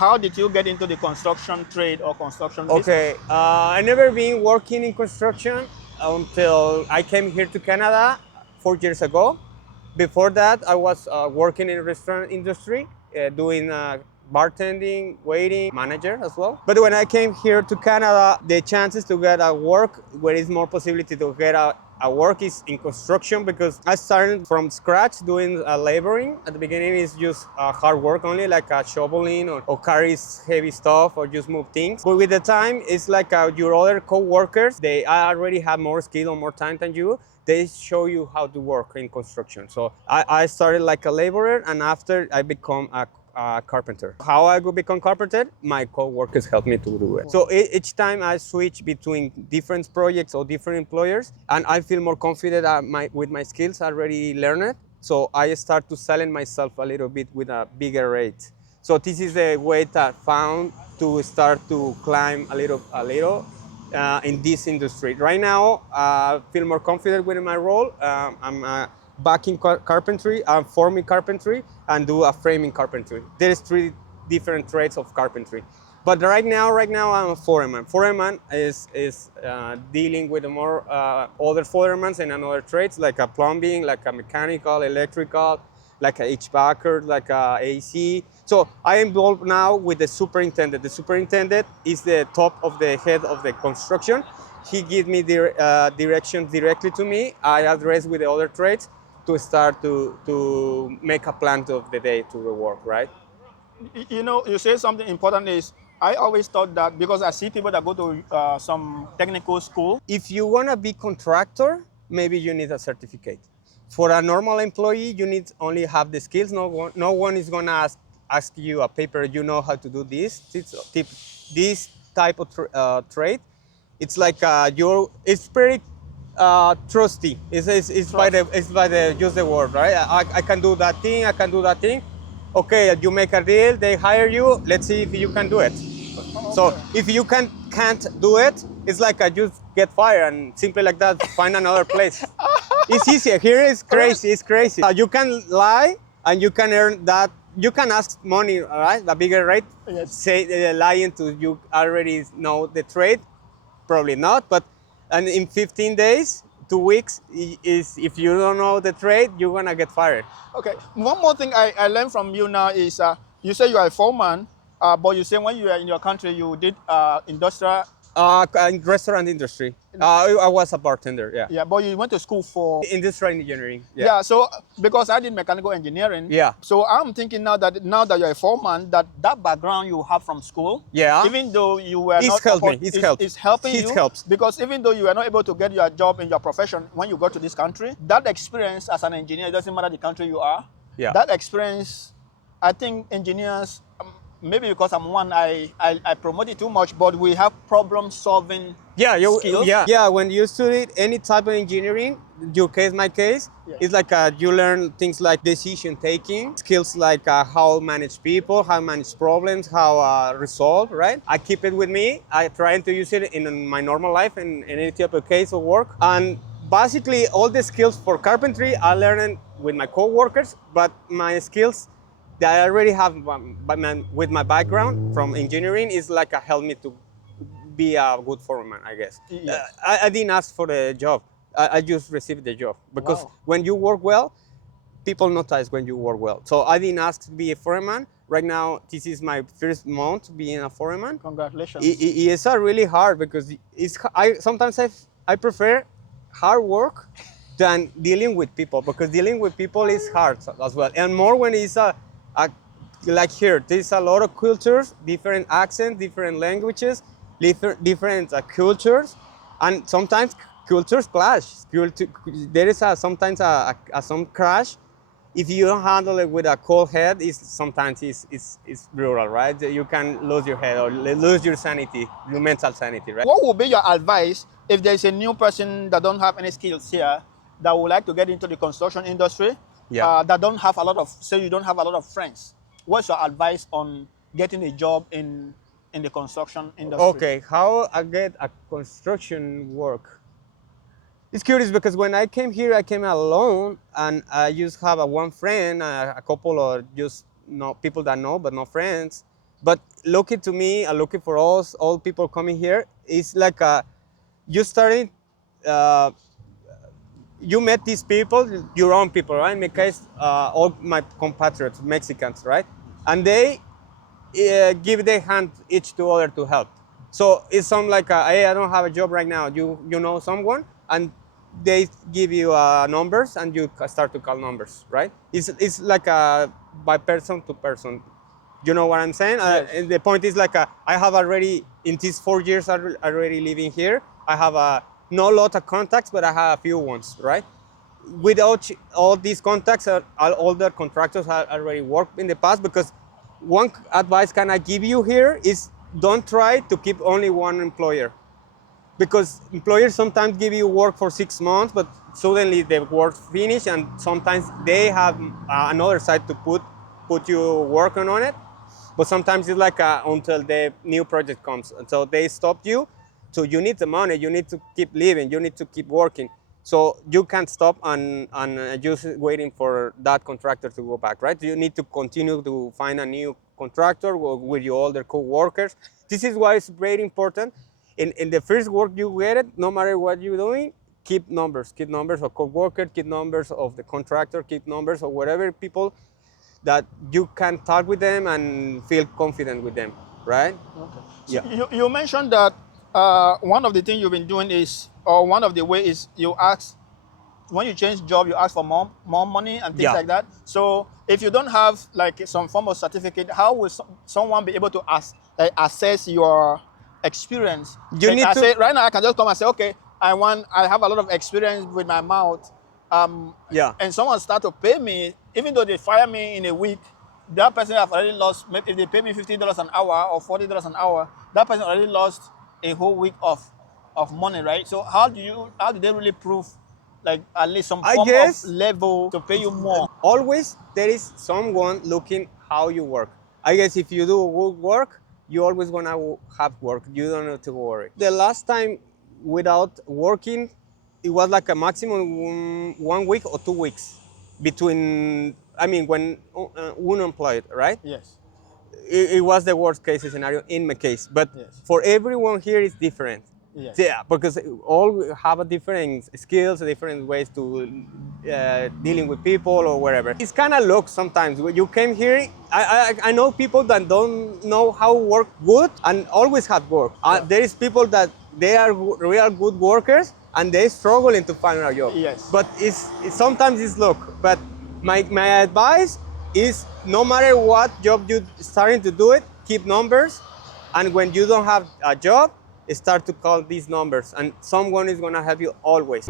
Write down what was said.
How did you get into the construction trade or construction business? Okay, I never been working in construction until I came here to Canada 4 years ago. Before that, I was working in the restaurant industry, doing bartending, waiting, manager as well. But when I came here to Canada, the chances to get a work, where is more possibility to get a work is in construction, because I started from scratch doing laboring. At the beginning, it's just hard work only, like shoveling or carries heavy stuff or just move things. But with the time, it's like your other co-workers, they already have more skill or more time than you. They show you how to work in construction. So I started like a laborer, and after I become a carpenter. How I could become carpenter? My co-workers helped me to do it. So each time I switch between different projects or different employers, and I feel more confident with my skills I already learned. So I start to selling myself a little bit with a bigger rate. So this is the way that I found to start to climb a little in this industry. Right now, I feel more confident with my role. I'm back in carpentry, I'm forming carpentry, and do a framing carpentry. There's 3 different trades of carpentry. But right now I'm a foreman. Foreman is dealing with more other foremans and another trades, like a plumbing, like a mechanical, electrical, like a HVACer, like a AC. So I am involved now with the superintendent. The superintendent is the top of the head of the construction. He gives me the directions directly to me. I address with the other trades to start to make a plan of the day to the work, right? You know, you say something important is, I always thought that because I see people that go to some technical school. If you want to be contractor, maybe you need a certificate. For a normal employee, you need only have the skills. No one is going to ask you a paper, you know how to do this. This type of trade, it's like it's pretty trusty. It's by the use the word, right? I can do that thing. I can do that thing. Okay, you make a deal. They hire you. Let's see if you can do it. Okay. So if you can't do it, it's like I just get fired and simply like that find another place. It's easier. Here it's crazy. It's crazy. You can lie and you can earn that. You can ask money, right? A bigger rate. Yes. Say lying to you already know the trade. Probably not, but and in 15 days, 2 weeks, is if you don't know the trade, you're gonna get fired. Okay. One more thing I learned from you now is you say you are a foreman, but you say when you were in your country you did industrial. In restaurant industry, I was a bartender. Yeah. Yeah, but you went to school for. Industrial engineering. Yeah. So because I did mechanical engineering. Yeah. So I'm thinking now that you're a foreman, that background you have from school. Yeah. Even though you were It's not. helped me. It's helped. It's helping It you. helps. Because even though you were not able to get your job in your profession when you got to this country, that experience as an engineer, it doesn't matter the country you are. Yeah. That experience, I think engineers. Maybe because I'm one, I promote it too much, but we have problem solving skills. Yeah. When you study any type of engineering, my case, Yeah. it's like you learn things like decision taking, skills like how manage people, how manage problems, how resolve, right? I keep it with me. I try to use it in my normal life in any type of case of work. And basically all the skills for carpentry I learned with my co-workers, but my skills that I already have with my background from engineering is like a help me to be a good foreman, I guess. Yeah. I didn't ask for the job. I just received the job because Wow. when you work well, people notice when you work well. So I didn't ask to be a foreman. Right now, this is my first month being a foreman. Congratulations. It's really hard because sometimes I prefer hard work than dealing with people, because dealing with people is hard as well, and more when it's like here, there's a lot of cultures, different accents, different languages, different cultures, and sometimes cultures clash. There is sometimes some crash. If you don't handle it with a cold head, sometimes it's brutal, right? You can lose your head or lose your sanity, your mental sanity, right? What would be your advice if there's a new person that don't have any skills here that would like to get into the construction industry? Yeah. That don't have a lot of, say you don't have a lot of friends. What's your advice on getting a job in the construction industry? Okay, how I get a construction work? It's curious because when I came here, I came alone, and I just have one friend, a couple of just people that know, but no friends. But lucky to me and lucky for us, all people coming here, is like you started, uh, you met these people, your own people, right? In my case, all my compatriots, Mexicans, right? And they give their hand each to other to help. So it's some like, hey, I don't have a job right now. You know someone, and they give you numbers, and you start to call numbers, right? It's like by person to person. You know what I'm saying? Yes. And the point is like I have already in these 4 years already living here. I have not a lot of contacts, but I have a few ones, right? Without all these contacts, all the contractors have already worked in the past. Because one advice can I give you here is don't try to keep only one employer, because employers sometimes give you work for 6 months, but suddenly the work finish, and sometimes they have another side to put you working on it. But sometimes it's like until the new project comes, and so they stopped you. So you need the money, you need to keep living, you need to keep working. So you can't stop and just waiting for that contractor to go back, right? You need to continue to find a new contractor with your older co-workers. This is why it's very important. In the first work you get it, no matter what you're doing, keep numbers of co-workers, keep numbers of the contractor, keep numbers of whatever people that you can talk with them and feel confident with them, right? Okay. So Yeah. you mentioned that one of the things you've been doing is, or one of the ways is you ask, when you change job, you ask for more money and things Yeah. like that. So if you don't have like some form of certificate, how will someone be able to assess your experience? You Like need I to- say right now, I can just come and say, okay, I have a lot of experience with my mouth. Yeah. And someone start to pay me, even though they fire me in a week, that person have already lost. If they pay me $50 an hour or $40 an hour, that person already lost a whole week of money, right? So how do they really prove, like, at least some I form of guess level to pay you more? always there is someone looking how you work. I guess if you do good work, you always gonna have work. You don't have to worry. The last time without working, it was like a maximum 1 week or 2 weeks between. I mean, when unemployed, right? Yes. It was the worst case scenario in my case. But Yes. for everyone here, it's different. Yes. Yeah, because all have a different skills, different ways to dealing with people or whatever. It's kind of luck sometimes. When you came here, I know people that don't know how to work good and always have work. Yeah. There is people that they are real good workers and they're struggling to find a job. Yes. But sometimes it's luck. But my advice is no matter what job you starting to do it, keep numbers, and when you don't have a job, start to call these numbers, and someone is gonna help you always.